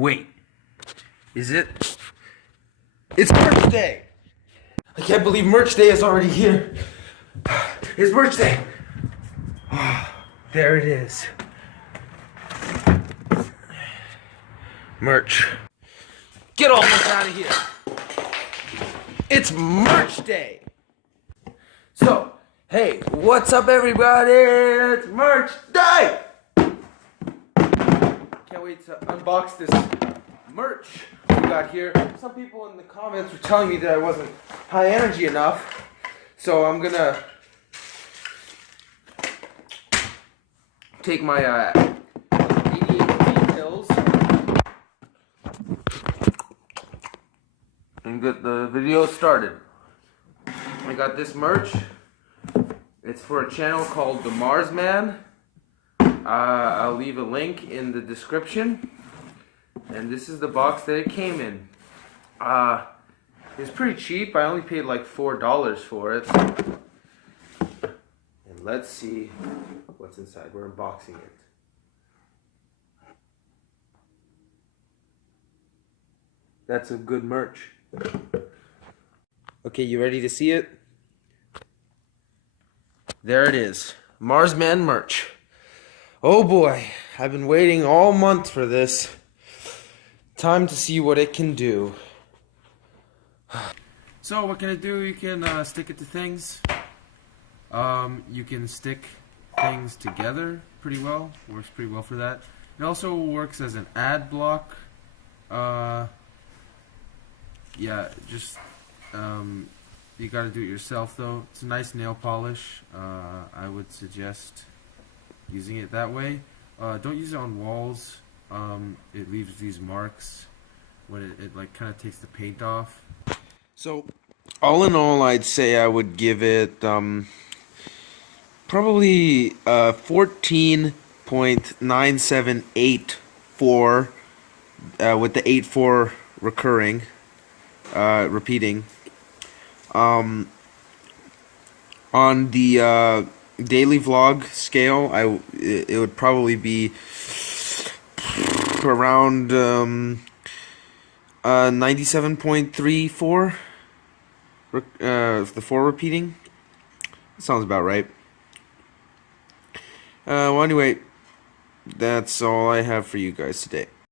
Wait, is it? It's merch day! I can't believe merch day is already here. It's merch day! There it is. Merch. Get all this out of here. It's merch day! So, hey, what's up everybody? It's merch day! Can't wait to unbox this merch we got here. Some people in the comments were telling me that I wasn't high energy enough, so I'm gonna take my ADHD pills and get the video started. I got this merch. It's for a channel called The Mars Man. I'll leave a link in the description. And this is the box that it came in. It's pretty cheap. I only paid like $4 for it. And let's see what's inside. We're unboxing it. That's a good merch. Okay, you ready to see it? There it is. Marsman merch. Oh boy, I've been waiting all month for this. Time to see what it can do. So what can it do? You can stick it to things. You can stick things together pretty well. Works pretty well for that. It also works as an ad block. Yeah, just you gotta do it yourself though. It's a nice nail polish. I would suggest using it that way. Don't use it on walls. It leaves these marks when it like kind of takes the paint off. So all in all, I'd say I would give it probably 14.9784 with the 8.4 recurring repeating. On the daily vlog scale, it would probably be around 97.34. The 4 repeating sounds about right. Well, anyway, that's all I have for you guys today.